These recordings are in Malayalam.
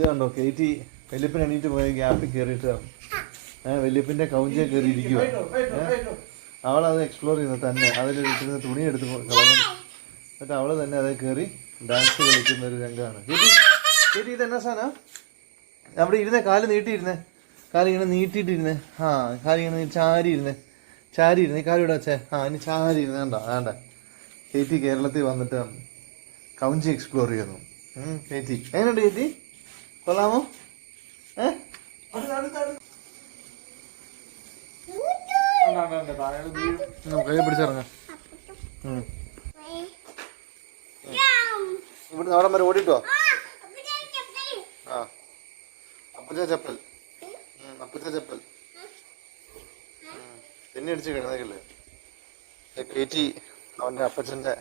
ഇത് കണ്ടോ കേറ്റി വല്യപ്പൻ എണീറ്റ് പോയ ഗ്യാപ്പിൽ കയറിയിട്ട് വല്യപ്പൻ്റെ കൗഞ്ചിയെ കയറിയിരിക്കുക. അവളത് എക്സ്പ്ലോർ ചെയ്യുന്നത് തന്നെ. അതിലിട്ടിരുന്ന തുണി എടുത്ത് കളഞ്ഞു. എന്നിട്ട് അവൾ തന്നെ അതിൽ കയറി ഡാൻസ് കളിക്കുന്ന ഒരു രംഗമാണ്. കേറ്റി ഇത് എന്നാ സാധനം? അവിടെ ഇരുന്നേ, കാല് നീട്ടിയിരുന്നേ, കാലിങ്ങനെ നീട്ടിയിട്ടിരുന്നേ. കാലിങ്ങനെ ചാരി ഇരുന്നേ, കാലിവിടെ വെച്ചേ. ഇനി ചാരി ഇരുന്നേ. വേണ്ട കേറ്റി കേരളത്തിൽ വന്നിട്ട് കൗഞ്ചി എക്സ്പ്ലോർ ചെയ്യുന്നു. കേറ്റി എങ്ങനെയുണ്ട്? കേറ്റി കൊള്ളാമോ? കൈ പിടിച്ചിറങ്ങാം. ഇവിടുന്ന് അവിടെ വരെ ഓടിട്ടോ. അപ്പച്ച ചപ്പൽ പിന്നെ അടിച്ച് കിടന്നേക്കല്ലേ. കേറ്റി അവൻ്റെ അപ്പച്ചൻ്റെ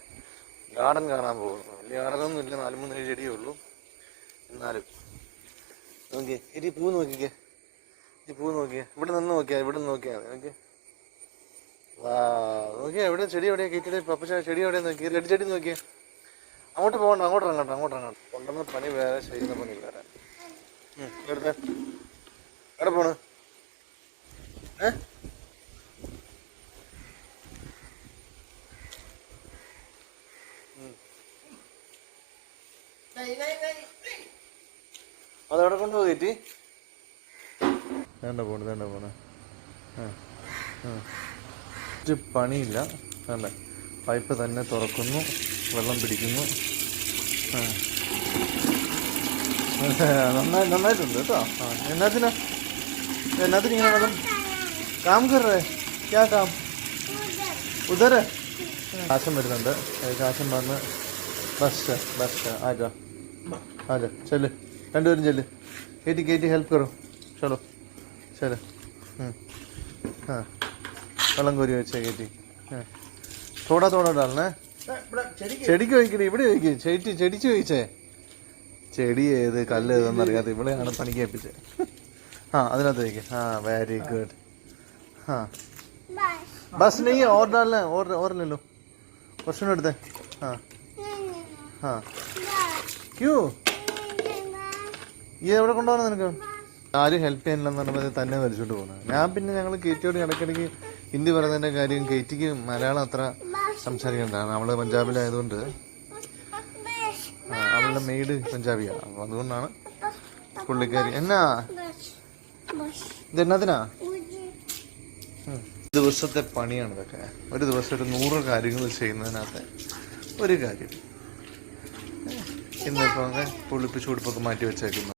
ഗാർഡൻ കാണാൻ പോകുന്നു. വലിയ ഗാർഡനൊന്നും ഇല്ല, 4-3 ചെടിയേ ഉള്ളൂ. എന്നാലും നോക്കിയേ, കേറ്റി പൂ നോക്കിക്കേ. ഈ പൂ നോക്കിയേ, ഇവിടെ നിന്ന് നോക്കിയാൽ നോക്കിയാൽ നോക്കിയേ. നോക്കിയാ എവിടെ ചെടി? എവിടെയാ കേറ്റിയുടെ പപ്പച്ച ചെടി? എവിടെയാ നോക്കിയേ? റെഡ് ചെടി നോക്കിയേ. അങ്ങോട്ട് പോകണ്ട, അങ്ങോട്ട് ഇറങ്ങട്ടെ. കൊണ്ടുവന്ന പണി വേറെ, ചെയ്യുന്ന പണി വേറെ. എടുത്തേ, എവിടെ പോണ്? അതെവിടെ കൊണ്ടുപോകും കേറ്റി? വേണ്ട പോണ്. പണിയില്ല. വേണ്ട, പൈപ്പ് തന്നെ തുറക്കുന്നു, വെള്ളം പിടിക്കുന്നു. നന്നായിട്ടുണ്ട് കേട്ടോ. എന്നാത്തിന് ഇങ്ങനെ വെള്ളം? കാം കറേ ക്യാ കാം? ഉദര കാശം വരുന്നുണ്ട്. കാശം വന്ന് ബസ് ആജാ ചെല്ല്, രണ്ടുപേരും ചെല്ല്. കേറ്റി ഹെൽപ്പ് കറോ. ചലോ വെള്ളം കോരി വെച്ചേ കേറ്റി. തോടാ ഡാലേ. ചെടിക്ക് വയ്ക്കണേ, ഇവിടെ വയ്ക്കും. ചെടിച്ച് വയ്ച്ചേ. ചെടി ഏത് കല്ല് ഏതെന്ന് അറിയാതെ ഇവിടെയാണ് പണിക്ക് ഏൽപ്പിച്ചത്. അതിനകത്ത് വയ്ക്കും. Very good. ബസ് നെയ്യ് ഓർ ഡാലേ? ഓർല്ലോ കുറച്ചുകൂടെ എടുത്തേ. ക്യൂ ഈ എവിടെ കൊണ്ടുപോകണം നിനക്ക്? ആരും ഹെൽപ്പ് ചെയ്യാനില്ലെന്ന് പറയുമ്പോൾ തന്നെ വലിച്ചോണ്ട് പോകുന്നത്. ഞങ്ങൾ കേറ്റിയോട് ഇടയ്ക്കിടയ്ക്ക് ഹിന്ദി പറയുന്നതിൻ്റെ കാര്യം. കേറ്റിക്ക് മലയാളം അത്ര സംസാരിക്കേണ്ടതാണ്. അവള് പഞ്ചാബിലായതുകൊണ്ട്. അവളുടെ മെയ്ഡ് പഞ്ചാബിയാണ്. അപ്പോൾ അതുകൊണ്ടാണ് പുള്ളിക്കാരി. ഇതെന്നാത്തിനാ? ദിവസത്തെ പണിയാണ് ഇതൊക്കെ. ഒരു ദിവസം ഒരു 100 കാര്യങ്ങൾ ചെയ്യുന്നതിനകത്ത് ഒരു കാര്യം. ഇന്നിപ്പോൾ പുളിപ്പിച്ച് ഉടുപ്പൊക്കെ മാറ്റി വെച്ചേക്കുന്നു.